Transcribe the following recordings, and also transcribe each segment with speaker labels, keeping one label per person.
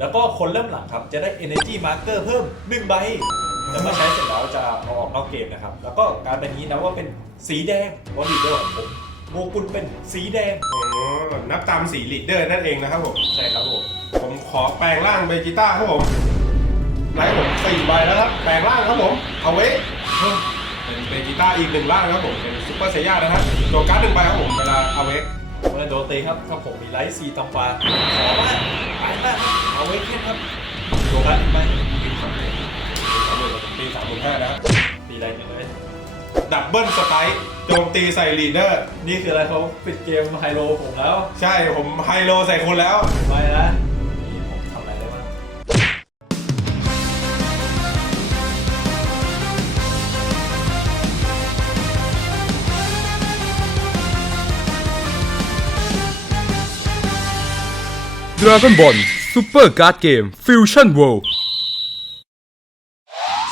Speaker 1: แล้วก็คนเริ่มหลังครับ จะได้ energy marker เพิ่ม 1 ใบ แต่เมื่อใช้เสร็จแล้วจะเอาออกนอกเกมนะครับ แล้วก็การเป็นนี้นะว่าเป็นสีแดงเพราะลีดเดอร์ของผมโมกุลเป็นสีแดง
Speaker 2: อ๋อนับตามสีลีดเดอร์นั่นเองนะครับผม
Speaker 1: ใช่ครับผม
Speaker 2: ผมขอแปลงร่างเบจิต้าครับผมไลท์ผมสี่ใบแล้วครับ แปลงร่างครับผม เอาไว้เป็นเบจิต้าอีกหนึ่งร่างนะครับผม เป็นซุปเปอร์เซย่านะครับโดนการ์ดหนึ่งใบครับผม เวลาเอาไว้
Speaker 1: เมื่อโดนตีครับถ้าผมมีไลท์ซีตำปาขอมาก ไปมากเอาไว้แค่ครับโดนกันไปยืนครับ
Speaker 2: สามหมื่นตีสามหมื่นห้านะครับ
Speaker 1: ตีไลท์หนึ่งเลย
Speaker 2: ดับเบิลสไตร์โจมตีใส่ลีดเดอร์
Speaker 1: นี่คืออะไรเขาปิดเกมไฮโลผมแล้ว
Speaker 2: ใช่ผมไฮโลใส่คุณแล้ว
Speaker 1: ไม่นะ
Speaker 3: ดราก้อนบอลซูเปอร์การ์ดเกมฟิวชั่นเวิลด์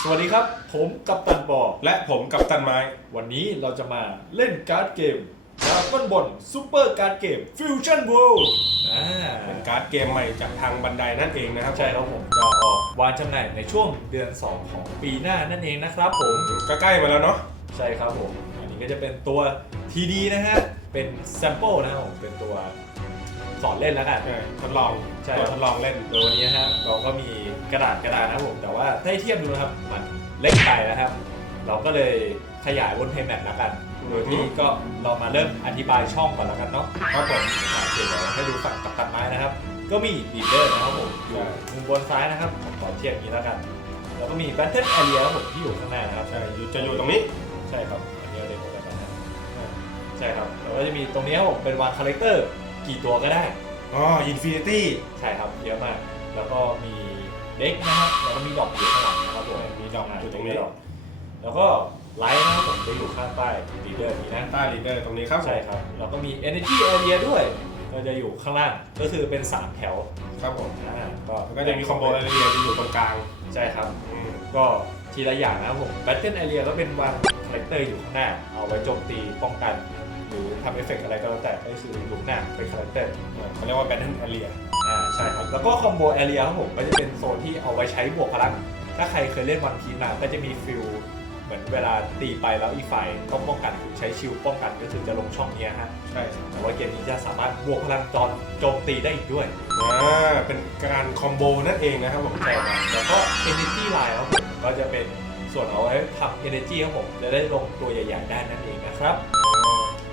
Speaker 1: สวัสดีครับ ผมกัปตันบอก
Speaker 2: และผมกับตันไม้
Speaker 1: วันนี้เราจะมาเล่นการ์ดเกมดราก้อนบอลซูเปอร์การ์ดเกมฟิวชั่นเวิลด์อ่า
Speaker 2: เป็นการ์ดเกมใหม่จากทางบันไดนั่นเองนะครับ
Speaker 1: ใช่ครับผมจะออกวางจำหน่ายในช่วงเดือน 2 ของปีหน้านั่นเองนะครับผม
Speaker 2: ก็ใกล้มาแล้วเนาะ
Speaker 1: ใช่ครับผม อันนี้ก็จะเป็นตัว TD นะฮะเป็นแซมเปิลนะครับผมเป็นตัว สอนเล่นแล้วกัน
Speaker 2: ใช่ทดลอง
Speaker 1: ใช่
Speaker 2: ตัวทดลองเล่น
Speaker 1: โดยวันนี้นะฮะเราก็มีกระดาษกระดาษนะครับผม แต่ว่าถ้าให้เทียบดูนะครับ มันเล็กไปนะครับ เราก็เลยขยายบนเพย์แมทแล้วกัน โดยที่ก็เรามาเริ่มอธิบายช่องก่อนแล้วกันเนาะ
Speaker 2: ครับผม
Speaker 1: อ่าโอเคเดี๋ยวให้ดูฝั่งกับตันไม้นะครับ ก็มีลีดเดอร์นะครับผมอยู่มุมบนซ้ายนะครับผมขอเทียบอย่างนี้แล้วกัน แล้วก็มี Battle Area ครับผมที่อยู่ข้างหน้านะครับ
Speaker 2: ใช่อยู่จะอยู่ตรงนี้
Speaker 1: ใช่ครับอันนี้เราเรียกว่าแบบนั้นอ่าใช่ครับแล้วก็จะมีตรงนี้ครับผมเป็นวางคาแรคเตอร์ กี่ตัวก็ได้
Speaker 2: อ๋ออินฟินิตี้
Speaker 1: ใช่ครับเยอะมาก แล้วก็มีเด็กนะครับแล้วก็มีดอกอยู่ข้างหลังนะครับผม
Speaker 2: มีดอกอยู่ตรงนี้
Speaker 1: มีดอกแล้วก็ไลท์นะครับผมจะอยู่ข้างใต้ลีดเดอร์นี้นะ
Speaker 2: ใต้ลีดเดอร์ตรงนี้ครับผม
Speaker 1: ใช่ครับแล้วก็มี Energy Area ด้วย ก็จะอยู่ข้างล่าง ก็คือเป็น 3 แถว
Speaker 2: ครับผม
Speaker 1: อ่าก็
Speaker 2: แล้วก็จะมีคอมโบอะไรเรียจะอยู่ตรงกลาง
Speaker 1: ใช่ครับ
Speaker 2: อืม
Speaker 1: ก็ทีละอย่างนะครับผม Battle Area ก็เป็นวางคาแรคเตอร์อยู่ข้างหน้า เอาไว้โจมตีป้องกัน หรือทำเอฟเฟกต์อะไรก็แล้วแต่ก็คืออยู่ข้างหน้าเป็นคาแรคเตอร์
Speaker 2: เขาเรียกว่าแบทเทิลแอเรีย
Speaker 1: อ่าใช่ครับ แล้วก็คอมโบแอเรียครับผมก็จะเป็นโซนที่เอาไว้ใช้บวกพลัง ถ้าใครเคยเล่นวันพีมาก็จะมีฟิลเหมือนเวลาตีไปแล้วอีกฝ่ายต้องป้องกันคือใช้ชิลป้องกันก็คือจะลงช่องเนี้ยฮะ
Speaker 2: ใช่
Speaker 1: แต่ว่าเกมนี้จะสามารถบวกพลังจอนโจมตีได้อีกด้วย
Speaker 2: อ่าเป็นการคอมโบนั่นเองนะครับผม
Speaker 1: ใช่ครับแล้วก็ Energy Line ครับผมก็จะเป็นส่วนเอาไว้ทำ Energy ครับผม จะได้ลงตัวใหญ่ ๆ ได้นั่นเองนะครับ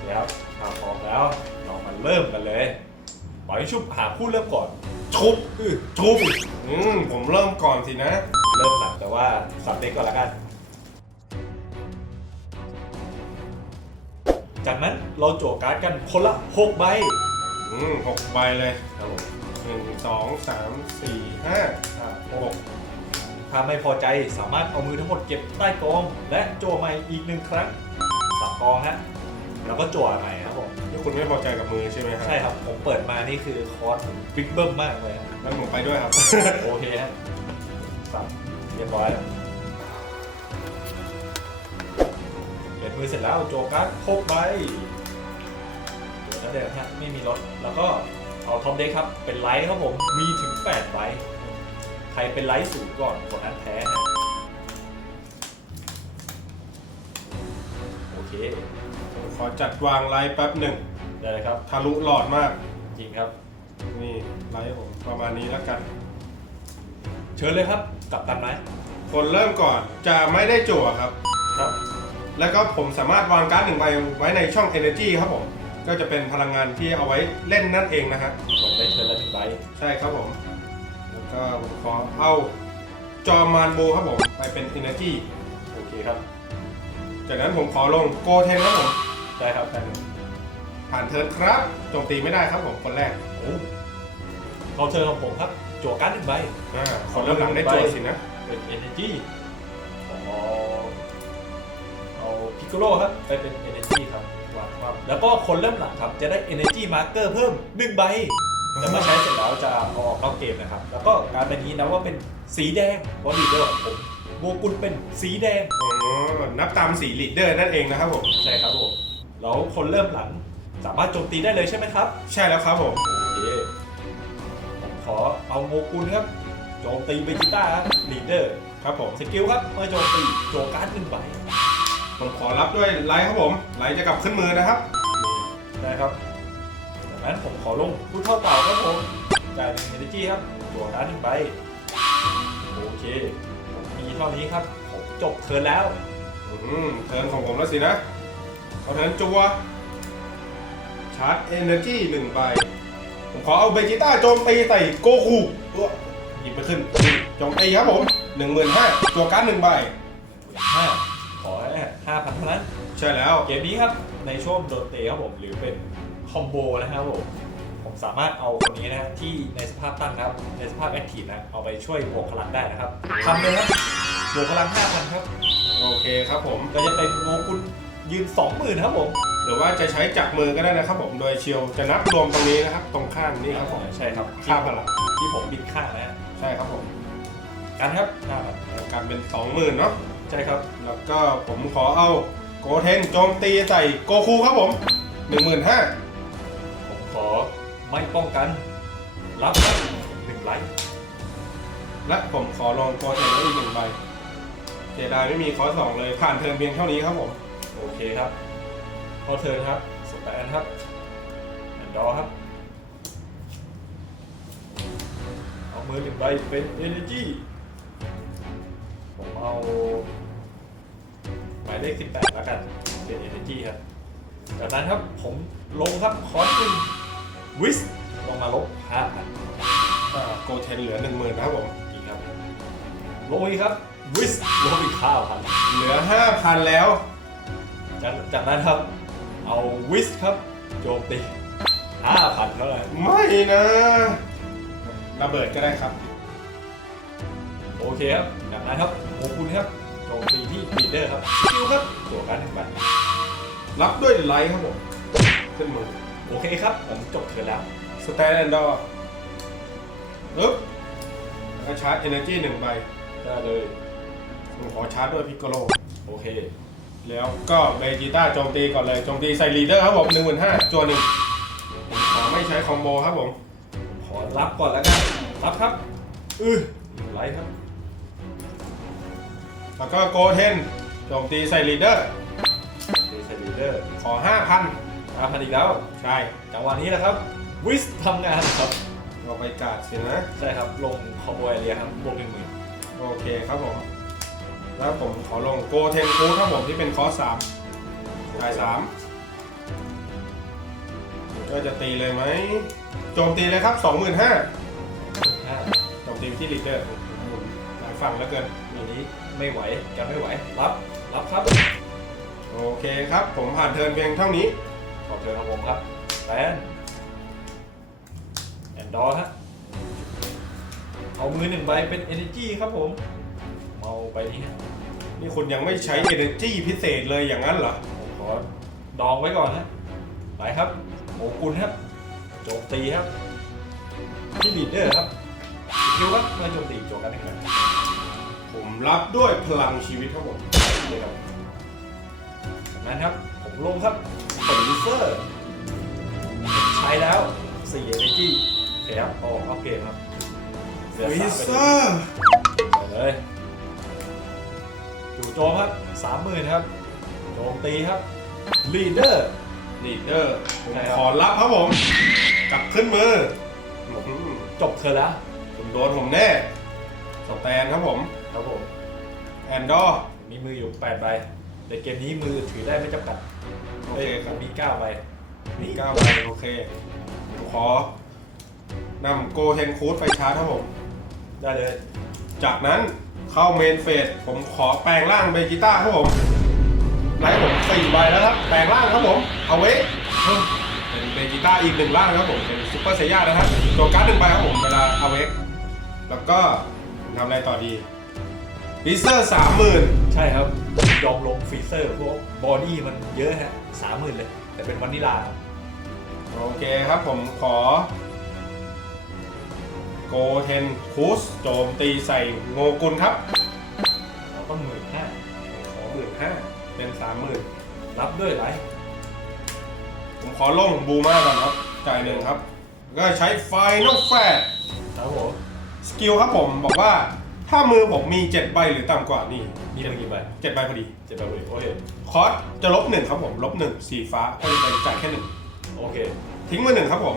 Speaker 1: แล้วถ้าพร้อมแล้วเรามาเริ่มกันเลยปล่อยให้ชุบหาผู้เริ่มก่อน
Speaker 2: ชุบอื้อชุบอืมผมเริ่มก่อนสินะ
Speaker 1: เริ่มหนักแต่ว่าสับเด็กก่อนละกัน จากนั้นเราโจทย์การ์ดกันคนละ6ใบ
Speaker 2: อืมหกใบเลย
Speaker 1: ครับผม
Speaker 2: หนึ่งสองสามสี่ห้า
Speaker 1: อ่า
Speaker 2: หก
Speaker 1: ถ้าไม่พอใจสามารถเอามือทั้งหมดเก็บใต้กอง และโจวใหม่อีกหนึ่งครั้งสับกองฮะ แล้วก็โจวใหม่ครับผม
Speaker 2: นี่คุณไม่พอใจกับมือใช่ไหมครับ
Speaker 1: ใช่ครับผมเปิดมานี่คือคอร์สบิ๊กเบิ้มมากเลยฮะ
Speaker 2: งั้นผมไปด้วยครับ
Speaker 1: โอเคฮะสับเรียบร้อยแล้วเปิดมือเสร็จแล้วโจการ์ดหกใบเดี๋ยวนะเดิมฮะไม่มีรถแล้วก็เอาท็อปเด็กครับ เป็นไลท์ครับผม มีถึง8ใบใครเป็นไลท์สูงก่อนคนนั้นแพ้ฮะโอเค
Speaker 2: ผม ขอจัดวางไลฟ์แป๊บหนึ่ง
Speaker 1: ได้เลยครับ
Speaker 2: ทะลุหลอดมาก
Speaker 1: จริงครับ
Speaker 2: นี่ไลฟ์ผมประมาณนี้แล้วกัน
Speaker 1: เชิญเลยครับกลับกันไหม
Speaker 2: คนเริ่มก่อนจะไม่ได้จั่วครับ
Speaker 1: ครับ
Speaker 2: แล้วก็ผมสามารถวางการ์ดหนึ่งใบไว้ในช่อง Energy ครับผม ก็จะเป็นพลังงานที่เอาไว้เล่นนั่นเองนะฮะ
Speaker 1: ผมได้เชิญแล้วหนึ่งใบ
Speaker 2: ใช่ครับผม แล้วก็ผมขอเอาจอมานโบครับผม ไปเป็น Energy
Speaker 1: โอเคครับ
Speaker 2: จากนั้นผมขอลงโกเทนครับผม
Speaker 1: ได้ครับได้
Speaker 2: ผ่านเทิร์นครับโจมตีไม่ได้ครับผมคนแรก
Speaker 1: โอ้เขาเชิญของผมครับ จั่วการ์ดหนึ่งใบ
Speaker 2: อ่าคนเริ่มหลังได้จั่วสินะ
Speaker 1: เป็น energy ของเอาเอาพิกโกโลครับ ไปเป็น energy ครับวางครับ แล้วก็คนเริ่มหลังครับ จะได้ energy marker เพิ่ม1ใบ แต่เมื่อใช้เสร็จแล้วจะเอาออกนอกเกมนะครับ แล้วก็การเป็นนี้นะว่าเป็นสีแดงเพราะลีดเดอร์ของผมโมกุลเป็นสีแดง
Speaker 2: อ๋อนับตามสีลีดเดอร์นั่นเองนะครับผม
Speaker 1: ใช่ครับผม แล้วคนเริ่มหลังสามารถโจมตีได้เลยใช่ไหมครับ
Speaker 2: ใช่แล้วครับผม
Speaker 1: โอเคผมขขอเอาโมกุลครับโจมตีเบจิต้าครับลีดเดอร์
Speaker 2: ครับผม
Speaker 1: สกิลครับเมื่อโจมตีโจการ์ดหนึ่งใบ
Speaker 2: ผมขอรับด้วยไลท์ครับผมไลท์จะกลับขึ้นมือนะครับ
Speaker 1: นะครับจากนั้นผมขอลงผู้เท่าเต่าครับผมจ่ายหนึ่งเอเนจีครับตัวการ์ดหนึ่งใบโอเคผมมีเท่านี้ครับผมจบเทิร์นแล้ว
Speaker 2: อืมเทิร์นของผมแล้วสินะ เอาเทิร์นจัวชาร์จเอเนอร์จีหนึ่งใบ ผมขอเอาเบจิต้าโจมตีใส่โกคูตัวหยิบไปขึ้นโจมตีครับผมหนึ่งหมื่นห้าตัวการ์ดหนึ่งใบ
Speaker 1: ห้าขอห้าพันเท่านั้น
Speaker 2: ใช่แล้ว
Speaker 1: เกมนี้ครับ ในช่วงโดนเตะครับผม หรือเป็นคอมโบนะครับผม ผมสามารถเอาคนนี้นะ ที่ในสภาพตั้งนะครับ ในสภาพแอคทีฟนะ เอาไปช่วยบวกพลังได้นะครับทำเลยครับบวกพลัง5,000ครับ
Speaker 2: โอเคครับผม
Speaker 1: ก็จะเป็นโงกุล ยืน 20,000ครับผม
Speaker 2: หรือว่าจะใช้จับมือก็ได้นะครับผมโดยเชียวจะนับรวมตรงนี้นะครับ ตรงข้างนี่ครับผม
Speaker 1: ใช่ครับ
Speaker 2: ค่าพลัง
Speaker 1: ที่ผมบิดข้างนะฮะ
Speaker 2: ใช่ครับผม
Speaker 1: กันครับ5,000
Speaker 2: การเป็นสองหมื่นเนาะ
Speaker 1: ใช่ครับ
Speaker 2: แล้วก็ผมขอเอาโกเทนโจมตีใส่โกคูครับผมหนึ่งหมื่นห้า
Speaker 1: ผมขอไม่ป้องกันรับครับหนึ่งไลค์
Speaker 2: และผมขอลองโกเทนไว้อีกหนึ่งใบเสียดายไม่มีคอร์สสองเลยผ่านเทอมเพียงเท่านี้ครับผม
Speaker 1: โอเคครับพอเทิร์นครับสแตนครับแอนดอร์ครับ เอามือหนึ่งใบเป็น Energy ผมเอาหมายเลข18 แล้วกันเป็น Energy ครับจากนั้นครับผมลงครับคอร์สหนึ่งวิสลงมาลบ5,000
Speaker 2: โกเทนเหลือหนึ่งหมื่นครับผม
Speaker 1: อีกครับลงอีกครับวิสลงอีกข้าวพัน
Speaker 2: เหลือห้าพันแล้ว
Speaker 1: จากจากนั้นครับ เอาวิสครับ โจมตี5,000เท่าไหร่
Speaker 2: ไม่นะระเบิดก็ได้ครับ
Speaker 1: โอเคครับจากนั้นครับโมกุลครับโจมตีที่ลีดเดอร์ครับสกิลครับตัวการหนึ่งใบ
Speaker 2: รับด้วยไลท์ครับผมขึ้นมือ
Speaker 1: โอเคครับผมจบเทิร์นแล้ว
Speaker 2: สแตนแอนดอร์ปึ๊บแล้วก็ชาร์จเอเนอร์จีหนึ่งใบ
Speaker 1: ได้เลย
Speaker 2: ผมขอชาร์จด้วยพิกโกโล
Speaker 1: โอเค
Speaker 2: แล้วก็เบจิต้าโจมตีก่อนเลยโจมตีใส่ลีดเดอร์ครับผมหนึ่งหมื่นห้าจวนหนึ่งผมขอไม่ใช้คอมโบครับผม
Speaker 1: ขอรับก่อนแล้วกันรับครับอือไลท์ครับ
Speaker 2: แล้วก็โกเทนโจมตีใส่ลีดเดอร์
Speaker 1: ตีใส่ลีดเดอร์
Speaker 2: ขอห้าพัน
Speaker 1: 5,000อีกแล้ว
Speaker 2: ใช่
Speaker 1: จังหวะนี้นะครับ วิสทำงานครับ
Speaker 2: เราไปกาดสินะ
Speaker 1: ใช่ครับ ลงคอมโบเอเรียครับบวกหนึ่งหมื่น
Speaker 2: โอเคครับผม แล้วผมขอลงโกเทนคูครับผมที่เป็นคอร์สสามจ่ายสามก็จะตีเลยไหมโจมตีเลยครับสองหมื่นห้า
Speaker 1: ห้า
Speaker 2: โจมตีไปที่ลีดเดอร์หมุนหลายฝั่งแล้วเกิน
Speaker 1: ทีนี้ไม่ไหวแกไม่ไหว รับ รับครับ
Speaker 2: โอเคครับ ผมผ่านเทิร์นเพียงเท่านี้
Speaker 1: ขอเชิญครับผมครับแฟนแอนดอร์ฮะเอามือหนึ่งใบเป็น Energy ครับผม เอาไปนี้ฮะ
Speaker 2: นี่คุณยังไม่ใช้ energy พิเศษเลยอย่างนั้นเหรอ
Speaker 1: ผมขอดองไว้ก่อนฮะไปครับโมกุลครับโจมตีครับที่ลีดเดอร์ครับคิวครับเมื่อโจมตีโจมกันหนึ่งครั้ง
Speaker 2: ผมรับด้วยพลังชีวิตครับผม
Speaker 1: เลยครับจากนั้นครับ ผมลงครับเปิดลิเซอร์ใช้แล้ว4 Energy โอเคครับเอาเอาเกมครับเหลือ
Speaker 2: วิ
Speaker 1: สาม
Speaker 2: เซ
Speaker 1: ไป
Speaker 2: อร์
Speaker 1: เลย จู่โจมครับสามหมื่นครับโจมตีครับลีดเดอร์
Speaker 2: ลีดเดอร์ผม
Speaker 1: ใช่ครับ
Speaker 2: ขอรับครับผมกลับขึ้นมืออื้อหือ
Speaker 1: จบเธอแล้ว
Speaker 2: คุณโดนผมแน่สแตนครับผม
Speaker 1: ครับผม
Speaker 2: แอนดอร์
Speaker 1: มีมืออยู่8ใบแต่เกมนี้มือถือได้ไม่จำกัด
Speaker 2: โอเคครับ
Speaker 1: มี9ใบ
Speaker 2: มีเก้าใบโอเคผมขอนำโกเทนคูดไปชาร์จครับผม
Speaker 1: ได้เลย
Speaker 2: จากนั้น เข้าเมนเฟสผมขอแปลงร่างเบจิต้าครับผมไลท์ผมสี่ใบแล้วครับ แปลงร่างครับผม เอาไว้เพิ่มเป็นเบจิต้าอีกหนึ่งร่างครับผมเป็นซุปเปอร์เซย่านะครับตัวการ์ดหนึ่งใบครับผมเวลาเอาเวกแล้วก็ทำอะไรต่อดีลิเซอร์สามหมื่น
Speaker 1: ใช่ครับยอมลงฟรีเซอร์พวกบอดี้มันเยอะฮะสามหมื่นเลย แต่เป็นวานิลา
Speaker 2: โอเคครับผมขอ โกเทนคูสโจมตีใส่โงกุลครับ
Speaker 1: เราต้องหมื่นห้า
Speaker 2: ขอหมื่นห้าเป็นสามหมื่น
Speaker 1: รับด้วยไร
Speaker 2: ผมขอลงบูมาก่อนครับ จ่ายหนึ่งครับ ก็ใช้ไฟนอลแฟต
Speaker 1: ครับผม
Speaker 2: สกิลครับผมบอกว่าถ้ามือผมมี7ใบหรือต่ำกว่านี่
Speaker 1: มีเมื่อกี่ใบ
Speaker 2: 7ใบพอดี
Speaker 1: เจ็ดใบพอดีโอเค
Speaker 2: คอสจะลบหนึ่งครับผมลบหนึ่งสีฟ้าก็จะเป็นจ่ายแค่หนึ่ง
Speaker 1: โอเค
Speaker 2: ทิ้งมือหนึ่งครับผม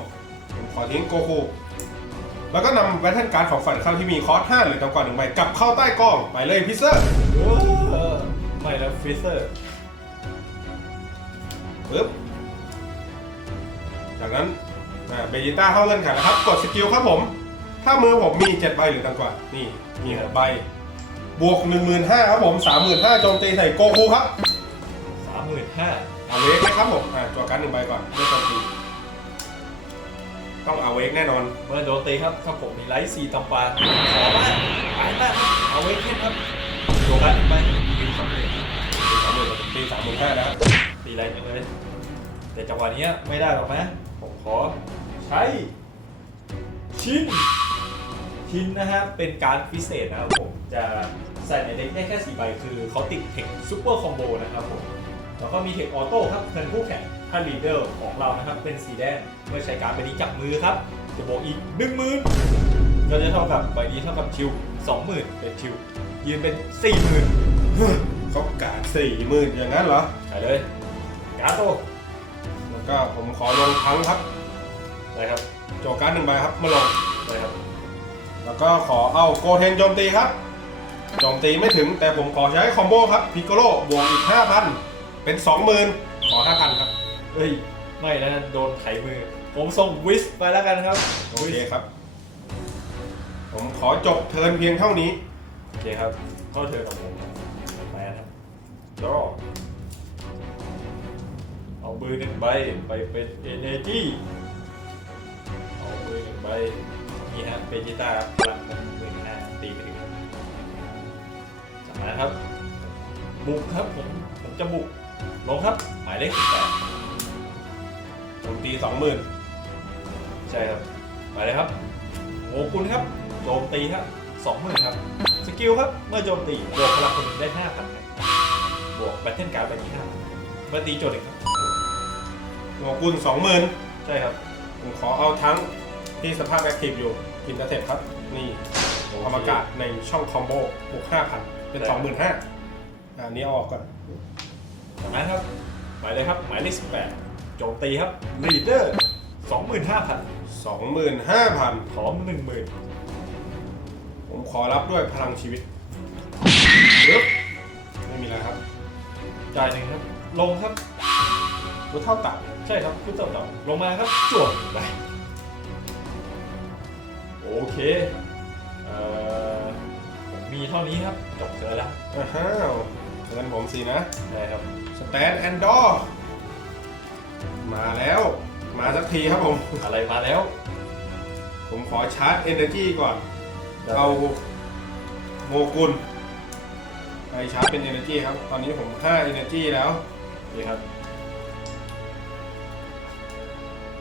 Speaker 2: ผมขอทิ้งโกคู แล้วก็นำแบทเทิลการ์ดของฝ่ายเข้าที่มีคอส5หรือต่ำกว่าหนึ่งใบกลับเข้าใต้กล้องไปเลยพิเซอร์
Speaker 1: เออไม่แล้วฟิเซอร์
Speaker 2: ปึ๊บจากนั้นเบจิต้าเข้าเงื่อนไขนะครับ กดสกิลครับผม ถ้ามือผมมี 7 ใบหรือต่ำกว่า นี่ มี6ใบ บวก 15,000ครับผม 35,000โจมตีใส่โกคูครับ
Speaker 1: สามหมื่นห้า
Speaker 2: เอาเวกนะครับผม อ่าตัวการดหนึ่งใบก่อนไม่โจมตี ต้องเอาเวกแน่นอน
Speaker 1: เมื่อโดนตีครับถ้าผมมีไลท์ซีต่ำกว่าขอบ้างไปบ้างครับเอาไว้แค่ครับโดนกันไปยืนสำเร็จ
Speaker 2: ตีสามหมื่นตีสามหมื่นห้านะครับ
Speaker 1: ตีไรจังเลยแต่จังหวะนี้ไม่ได้หรอกนะผมขอใช้ชิ้นชิ้นนะฮะเป็นการดพิเศษนะครับผมจะใส่ในเด็กได้แค่4ใบคือเขาติดเทคซูเปอร์คอมโบนะครับผมแล้วก็มีเทคออโต้ครับเทิร์นคู่แข่ง ถ้าลีดเดอร์ของเรานะครับเป็นสีแดงเมื่อใช้การดใบนี้จับมือครับ จะบวกอีก1 0,000ก็จะเท่ากับใบนี้เท่ากับชิว20,000เป็นชิว ยืนเป็น40,000
Speaker 2: เขากาดสี่หมื่นอย่างนั้นเหรอ
Speaker 1: ไปเลยการ์ดโต
Speaker 2: แล้วก็ผมขอลงทั้งครับ
Speaker 1: ได้ครับ
Speaker 2: โจทย์การดหนึ่งใบครับมาลง
Speaker 1: ได้ครับ
Speaker 2: แล้วก็ขอเอาโกเทนโจมตีครับโจมตีไม่ถึงแต่ผมขอใช้คอมโบครับพิกโกโลบวกอีก 5,000 เป็น 20,000 ขอ 5,000 ครับ
Speaker 1: เฮ้ย ไม่นะโดนไถมือ ผมส่งวิสไปแล้วกันครับ
Speaker 2: โอเคครับ ผมขอจบเทิร์นเพียงเท่านี้
Speaker 1: โอเคครับเข้าเธอกับผมครับไปนะครับดรอเอามือหนึ่งใบไปเป็นเอเนจีเอามือหนึ่งใบนี่ฮะเบจิต้าพลังมันหมื่นห้าตีไปถึงครับจากนั้นครับ บุกครับผมผมจะบุกลงครับ หมายเลขสิบแปด
Speaker 2: ผมตี20,000
Speaker 1: ใช่ครับไปเลยครับโงกุลครับโจมตีครับสองหมื่นครับ สกิลครับ เมื่อโจมตีบวกพลังคนหนึ่งได้ห้าพันบวกแบทเทิลการ์ดไปที่ห้าเมื่อตีโจทย์หนึ่งครับ
Speaker 2: หัวกุล20,000
Speaker 1: ใช่ครับ
Speaker 2: ผมขอเอาทั้งที่สภาพแอคทีฟอยู่กินตะเทปครับ นี่ผมทำอากาศในช่องคอมโบบวก5,000เป็น25,000อะอันนี้เอาออกก่อน
Speaker 1: จากนั้นครับไปเลยครับ หมายเลขสิบแปด โจมตีครับลีดเดอร์สองหมื่นห้าพัน
Speaker 2: 25,000
Speaker 1: ขอหนึ่งหมื่น
Speaker 2: ผมขอรับด้วยพลังชีวิตปึ๊บไม่มีแล้วครับ
Speaker 1: จ่ายหนึ่งครับ ลงครับ
Speaker 2: รู้เท่าตับ
Speaker 1: ใช่ครับคุณเต่าเต่าลงมาครับจวดไปโอเคเอ่อผมมีเท่านี้ครับจบเจอแล้ว
Speaker 2: อ้าวเงินผมสินะ
Speaker 1: ได้ครับ
Speaker 2: สแตนแอนดอร์ มาแล้ว มาสักทีครับผม
Speaker 1: อะไรมาแล้ว
Speaker 2: ผมขอชาร์จ Energy ก่อน เอาโมกุลไปชาร์จเป็น Energy ครับ ตอนนี้ผม 5 Energy แล้ว
Speaker 1: ดีครับ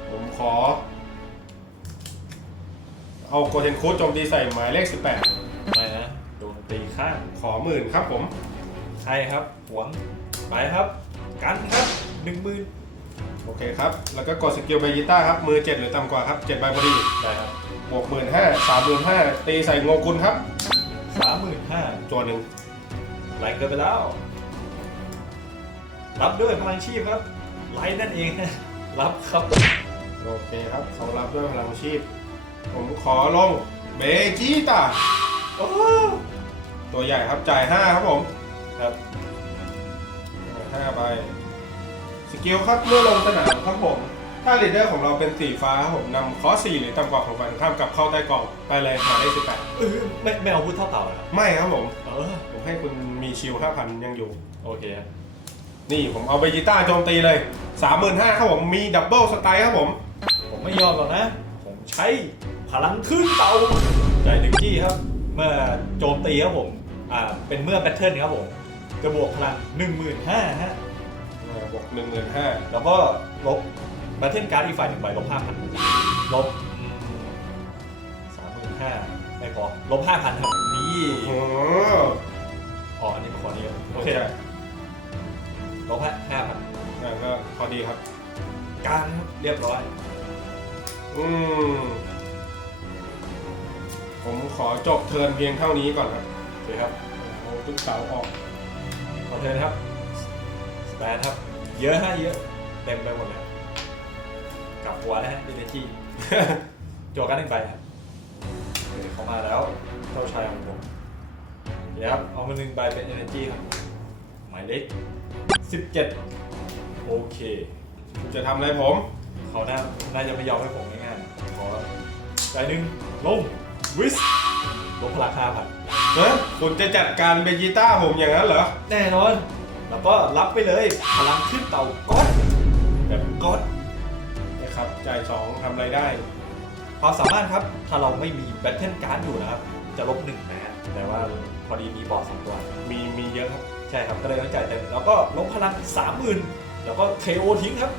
Speaker 2: ผมขอ เอาโกเทนคูดโจมตีใส่หมายเลข
Speaker 1: ไม่นะโดนตีข้าง
Speaker 2: 18ขอหมื่นครับผม
Speaker 1: ใช่ครับหวงไปครับ กันครับหนึ่งหมื่น
Speaker 2: โอเคครับ แล้วก็กดสกิลเบจิต้าครับ มือ 7 หรือต่ำกว่าครับ7ใบพอดี
Speaker 1: ได้ครับ
Speaker 2: บวกหมื่นห้าสามหมื่นห้าตีใส่โงกุลครับ
Speaker 1: สามหมื่นห้า
Speaker 2: ตัวหนึ่ง
Speaker 1: ไหลเกินไปแล้ว รับด้วยพลังชีพครับไลท์นั่นเองนะ รับครับ
Speaker 2: โอเคครับเขารับด้วยพลังชีพ ผมขอลงเบจิต้า
Speaker 1: โอ้
Speaker 2: ตัวใหญ่ครับจ่าย5ครับผม
Speaker 1: ครับ
Speaker 2: สกิลครับเมื่อลงสนามครับผม ถ้าลีดเดอร์ของเราเป็นสีฟ้าครับผมนำคอส4หรือต่ำกว่าของฝ่ายตรงข้ามกลับเข้าใต้กล่องไปเลยหมายเลข
Speaker 1: เออไม่ไม่เอาพูดเท่าเต่านะครับ
Speaker 2: 18ไม่ครับผม
Speaker 1: เออ
Speaker 2: ผมให้คุณมีชิล5,000ยังอยู่
Speaker 1: โอเคครับ
Speaker 2: นี่ผมเอาเบจิต้าโจมตีเลย35,000ครับผมมีดับเบิลสไตล์ครับผม
Speaker 1: ผมไม่ยอมหรอกนะ ผมใช้พลังขึ้นเตาจ่ายหนึ่งที่ครับ เมื่อโจมตีครับผมอ่าเป็นเมื่อแบทเทิลครับผมจะบวกพลัง หนึ่งหมื่นห้าฮะ
Speaker 2: อ่าบวก15,000
Speaker 1: แล้วก็ลบแบทเทิลการ์ดอีกฝ่ายหนึ่งใบลบห้าพันลบสามหมื่นห้าไม่พอลบห้าพันครับนี่
Speaker 2: โอ้โห
Speaker 1: อ๋ออันนี้เป็นข้อนี้ครับโอ
Speaker 2: โอ
Speaker 1: เค
Speaker 2: เค
Speaker 1: ลบห้าห้าพัน
Speaker 2: อ่าก็พอดีครับ
Speaker 1: การครับเรียบร้อย
Speaker 2: อืมผมขอจบเทิร์นเพียงเท่านี้ก่อนครับ
Speaker 1: โอเคครับ
Speaker 2: เอาตุ๊กเสาออก
Speaker 1: ขอเทิร์นครับสแปนครับ เยอะฮะเยอะ เต็มไปหมดเลยกลับหัวนะฮะ energy โจกันหนึ่งใบครับโอเคเขามาแล้วเจ้าชายของผมเดี๋ยวครับเอามาหนึ่งใบเป็น energy ครับหมายเลข17โอเค
Speaker 2: คุณจะทำอะไรผม
Speaker 1: เขาน่าน่าจะไม่ยอมให้ผมง่ายๆขอใบหนึ่งลงวิสลงพลังค่าพัน
Speaker 2: เฮ้ยคุณจะจัดการเบจิต้าผมอย่างนั้นเหรอ
Speaker 1: แน่นอน แล้วก็รับไปเลยพลังขึ้นเต่าก๊อตแบบก๊อต
Speaker 2: นะครับจ่ายสองทำอะไรได้
Speaker 1: ความสามารถครับถ้าเราไม่มีแบทเทิลการ์ดอยู่นะครับ จะลบหนึ่งนะฮะแต่ว่าพอดีมีบอร์ดสองตัว
Speaker 2: มีมีเยอะครับ
Speaker 1: ใช่ครับก็เลยต้องจ่ายเต็มแล้วก็ลบพลังสามหมื่นแล้วก็เทโอทิ้งครับ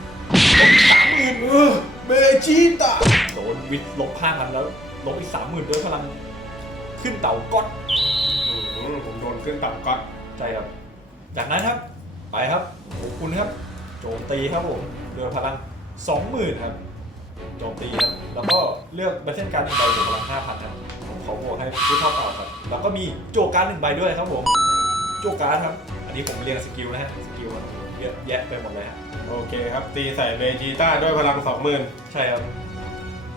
Speaker 1: ลบสามหมื่น
Speaker 2: เออเบจิต้า
Speaker 1: โดนวิดลบห้าพันแล้วลบอีกสามหมื่นด้วยพลังขึ้นเต่าก๊อต
Speaker 2: อืมผมโดนขึ้นต่ำก่อน
Speaker 1: ใช่ครับ จากนั้นครับ ไปครับขอบคุณครับ โจมตีครับผมด้วยพลัง20,000ครับ โจมตีครับ แล้วก็เลือกแบทเทิลการ์ดหนึ่งใบบวกพลัง5,000ครับผมขอบวกให้ผู้เท่าเต่าครับ แล้วก็มีโจการ์ดหนึ่งใบด้วยครับผมโจการ์ดครับ อันนี้ผมเรียงสกิลนะฮะ สกิลมันเยอะแยะไปหมดเลยฮะ
Speaker 2: โอเคครับ ตีใส่เบจิต้าด้วยพลังสองหมื่น
Speaker 1: ใช่ครับ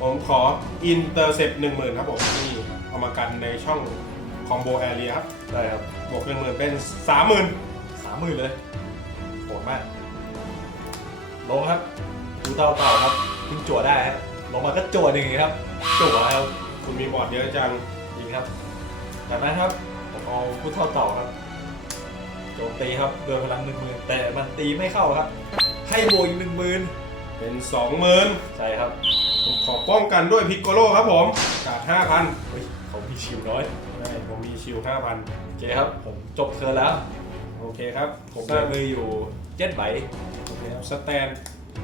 Speaker 2: ผมขออินเตอร์เซปหนึ่งหมื่นครับผมนี่เอามากันในช่องคอมโบแอเรียครับ
Speaker 1: ได้ครับ
Speaker 2: บวกหนึ่งหมื่นเป็นสามหมื่น
Speaker 1: สามหมื่นเลยโหดมาก ลงครับผู้เท่าเต่าครับคุณจั่วได้ครับลงมาก็จั่วหนึ่งครับจั่วครับ
Speaker 2: คุณมีบอร์ดเยอะจัง
Speaker 1: ยิงครับ จากนั้นครับผมเอาผู้เท่าเต่าครับโจมตีครับโดยพลังหนึ่งหมื่นแต่มันตีไม่เข้าครับ ให้โบวกอีกหนึ่งหมื่น
Speaker 2: เป็นสองหมื่น
Speaker 1: ใช่ครับ
Speaker 2: ผมขอป้องกันด้วยพิกโกโลครับผมกาดห้าพัน
Speaker 1: เฮ้ยเขามีชิวน้อย
Speaker 2: ได้ผมมีชิลห้าพัน
Speaker 1: โอเคครับ ผมจบเธอแล้ว
Speaker 2: โอเคครับ
Speaker 1: ผม
Speaker 2: ส
Speaker 1: ได้
Speaker 2: ร้าง
Speaker 1: มืออยู่เจ็ดใบ
Speaker 2: โอเคครับสแตน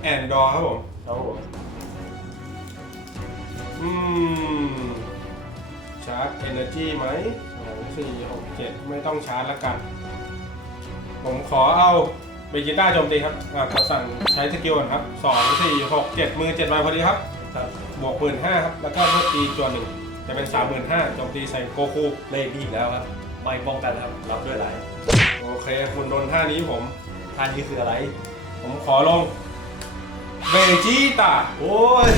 Speaker 2: แอนดอร์ครับผม
Speaker 1: ครับผม
Speaker 2: อืมชาร์จ Energy ไหมสองสี่หกเจ็ดไม่ต้องชาร์จแล้วกัน ผมขอเอาเบจิต้าโจมตีครับอ่ากดสั่งใช้สกิลก่อนครับสองสี่หกเจ็ดมือเจ็ดใบพอดีครับ
Speaker 1: ครับ
Speaker 2: บวกหมื่นห้าครับ แล้วก็เพิ่มตีจวนหนึ่งจะเป็นสามหมื่นห้าโจมตีใส่โกคู
Speaker 1: เลขนี้อีกแล้วครับ ไม่ป้องกันครับ รับด้วยไร
Speaker 2: โอเค คุณโดนท่านี้ผม
Speaker 1: ท่านี้คืออะไร
Speaker 2: ผมขอลงเบจิต้า
Speaker 1: โอ้ย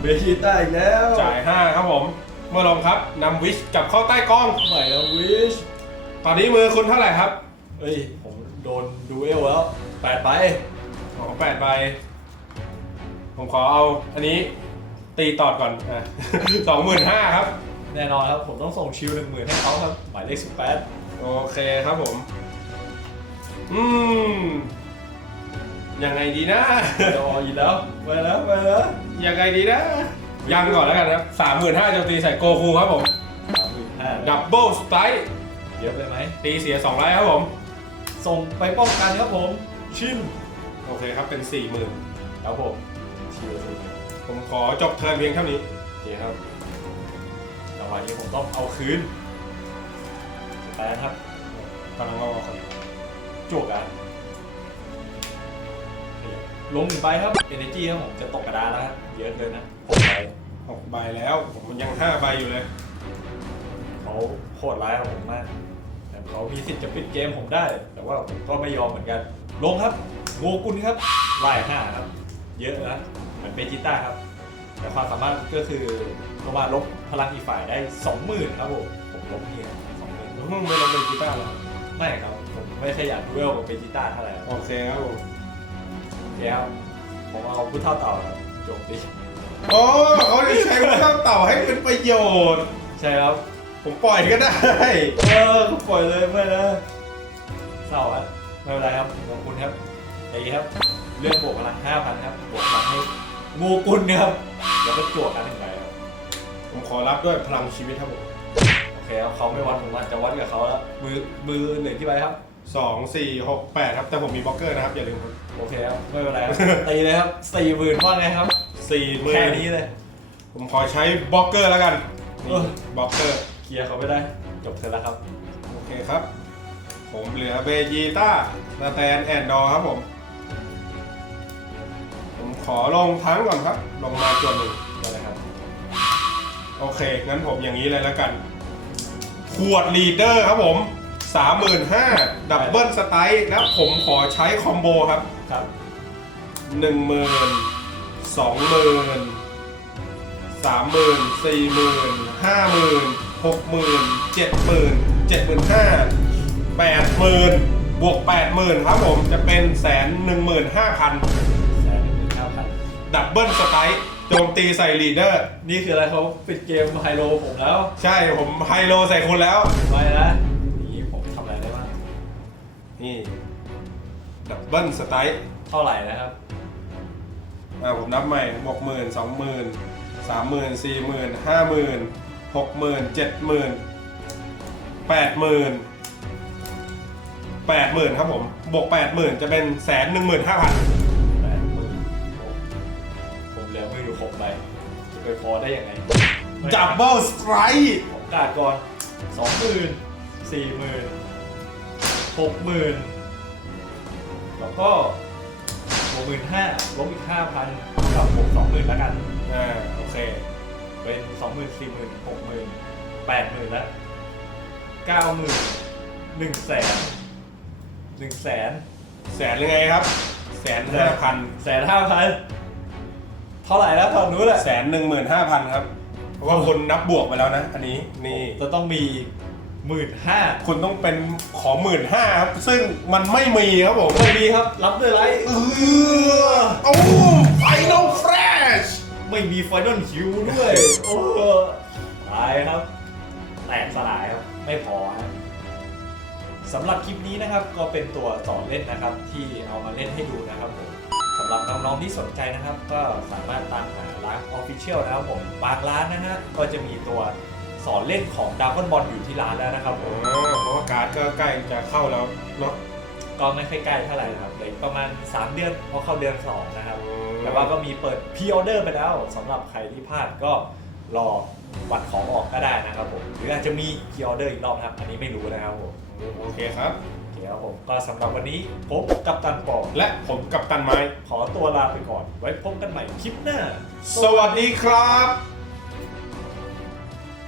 Speaker 1: เบชิต้าอีกแล้ว
Speaker 2: จ่าย5ครับผม เมื่อลงครับนำวิชกลับเข้าใต้กล้อง
Speaker 1: ใหม่แล้ววิช
Speaker 2: ตอนนี้มือคุณเท่าไหร่ครับ
Speaker 1: เฮ้ยผมโดนดูเอลแล้วแปดไป
Speaker 2: ของแปดใบผมขอเอาอันนี้ตีตอดก่อนอะสองหมื่นห้าครับ
Speaker 1: แน่นอนครับ ผมต้องส่งชิวหนึ่งหมื่นให้เขาครับ หมายเลขสิบแปด
Speaker 2: โอเคครับผม อืม ยังไงดีนะ
Speaker 1: จะออกอีกแล้วไปแล้วไปแล้ว
Speaker 2: ยังไงดีนะ ยังก่อนแล้วกันครับสามหมื่นห้าโจมตีใส่โกคูครับผม
Speaker 1: สามหมื่นห้า
Speaker 2: ดับเบิลสไตร์
Speaker 1: เยอะไปไหม
Speaker 2: ตีเสียสองไลท์ครับผม
Speaker 1: ส่งไปป้องกันครับผม ชิม
Speaker 2: โอเคครับเป็นสี่หมื่น
Speaker 1: ครับผมชิวชิว
Speaker 2: ผมขอจบเทิร์นเพียงเท่านี้
Speaker 1: โอเคครับจังหวะนี้ผมต้องเอาคืน แปดครับ
Speaker 2: กำลังรอครับ
Speaker 1: จวกกันลงหนึ่งใบครับ energy ครับผมจะตกกระดานแล้วครับเยอะเกินนะหกใบ
Speaker 2: หกใบแล้ว ผมยังห้าใบอยู่เลย
Speaker 1: เขาโคตรร้ายกับผมมากแต่เขามีสิทธิ์จะปิดเกมผมได้ แต่ว่าผมก็ไม่ยอมเหมือนกัน ลงครับโงกุลครับไล่ห้าครับ เยอะนะเหมือนเบจิต้าครับ แต่ความสามารถก็คือลงมาลบพลังอีกฝ่ายได้สองหมื่นครับผมผมลบนี่ครับสอง หมื่น
Speaker 2: อืมไม่ลงเป็นกีตาร์แล้ว
Speaker 1: ไม่ครับผมไม่ขยันดูเวลกับเบจิต้าเท่าไหร่ครับ
Speaker 2: โอเคครับผม
Speaker 1: โอเคครับผมเอาผู้เท่าเต่าครับโจมตี
Speaker 2: โอ้เขาได้ใช้ลูกเต้าเต่าให้เป็นประโยชน์
Speaker 1: ใช่ครับ
Speaker 2: ผมปล่อยก็ได้
Speaker 1: เออก็ปล่อยเลยไม่นะเศร้าอะไม่เป็นไรครับขอบคุณครับตีครับเรื่องบวกพลังห้าพันครับบวกพลังให้งูกุลครับแล้วก็จวกกันหนึ่งใบครับ
Speaker 2: ผมขอรับด้วยพลังชีวิตครับผม
Speaker 1: โอเคครับเขาไม่วัดผมว่าจะวัดกับเขาแล้วมือมือเหลือที่ใบครับ
Speaker 2: สองสี่หกแปดครับ แต่ผมมีบล็อกเกอร์นะครับอย่าลืมครับ
Speaker 1: โอเคครับไม่เป็นไรครับตีเลยครับสี่หมื่นว่าไงครับ
Speaker 2: สี่หมื่น
Speaker 1: แค่นี้เลย
Speaker 2: ผมขอใช้บล็อกเกอร์แล้วกัน
Speaker 1: เอ
Speaker 2: นี่
Speaker 1: อ
Speaker 2: บล็อกเกอร์
Speaker 1: เคลียร์เขาไม่ได้ จบเธอแล้วครับ
Speaker 2: โอเคครับ ผมเหลือเบจีต้าสแตนแอนดอร์ครับผม ผมขอลงทั้งก่อนครับ ลงมาจวนหนึ่ง
Speaker 1: ได้เลยครับ
Speaker 2: โอโอเค งั้นผมอย่างนี้เลยแล้วกัน ขวดลีดเดอร์ครับผม 35,000ดับเบิลสไตล์แล้วผมขอใช้คอมโบครับ
Speaker 1: ครับ
Speaker 2: หนึ่งหมื่นสองหมื่นสามหมื่นสี่หมื่นห้าหมื่นหกหมื่นเจ็ดหมื่นเจ็ดหมื่นห้าแปดหมื่นบวกแปดหมื่นครับผมจะเป็นแสนหนึ่งหมื่นห้าพัน ดับเบิลสไตล์โจมตีใส่ลีดเดอร์
Speaker 1: นี่คืออะไรเขาปิดเกมไฮโลผมแล้ว
Speaker 2: ใช่ผมไฮโลใส่คุณแล้ว
Speaker 1: ไม่นะนี่ผมทำอะไรได้บ้าง
Speaker 2: นี่ดับเบิลสไตล์
Speaker 1: เท่าไหร่นะครับ
Speaker 2: อ่าผมนับใหม่บวกหมื่นสองหมื่นสามหมื่นสี่หมื่นห้าหมื่นหกหมื่นเจ็ดหมื่นแปดหมื่นแปดหมื่นครับผมบวกแปดหมื่นจะเป็นแสนหนึ่งหมื่นห้าพัน
Speaker 1: จะไปพอได้ยังไง
Speaker 2: ดับเบิลสไตร์
Speaker 1: ผมกาดก่อนสองหมื่นสี่หมื่นหกหมื่นแล้วก็หกหมื่นห้าลบอีกห้าพันกับผมสองหมื่นแล้วกัน
Speaker 2: อ่าโอเค
Speaker 1: เป็นสองหมื่นสี่หมื่นหกหมื่นแปดหมื่นแล้วเก้าหมื่นหนึ่งแสนหนึ่งแสน
Speaker 2: แสนยังไงครับ แสนห้าพัน
Speaker 1: แสนห้าพันเท่าไหร่แล้วตอนนู้นแหละ
Speaker 2: แสนหนึ่งหมื่นห้าพันครับ เพราะว่าคนนับบวกไปแล้วนะ อันนี้นี่
Speaker 1: จะต้องมีหมื่นห้า
Speaker 2: คุณต้องเป็นของหมื่นห้าครับ ซึ่งมันไม่มีครับผม
Speaker 1: ไม่มีครับ รับด้วยไร
Speaker 2: เออโอ้ไฟนอลแฟช
Speaker 1: ไม่มีไฟนอลคิวด้วยโอ้ตายครับ แตกสลายครับ ไม่พอครับสำหรับคลิปนี้นะครับก็เป็นตัวสอนเล่นนะครับ ที่เอามาเล่นให้ดูนะครับผมสำ หรับน้องๆที่สนใจนะครับ ก็สามารถตามหาร้านออฟฟิเชียลนะครับผมบางร้านนะฮะก็จะมีตัวสอนเล่นของดาวน์บอลอยู่ที่ร้านแล้วนะครับผม
Speaker 2: เพราะว่าการ์ดก็ใกล้จะเข้าแล้วเนาะ
Speaker 1: ก็ไม่ค่อยใกล้เท่าไหร่นะครับเหลยประมาณ 3 เดือนเพราะเข้าเดือน 2 นะครับ แต่ว่าก็มีเปิดพ r ออเดอร์ไปแล้วสำหรับใครที่พลาดก็รอวัดของออกก็ได้นะครับผม หรืออาจจะมีพ r ออเดอร์อีกรอบนะครับ อันนี้ไม่รู้นะครับผม
Speaker 2: โอเคครับ
Speaker 1: ครับผมก็สำหรับวันนี้ผมกับตันปอ
Speaker 2: และผมกับตันไม้
Speaker 1: ขอตัวลาไปก่อน ไว้พบกันใหม่คลิปหน้า
Speaker 2: สวัสดีครับ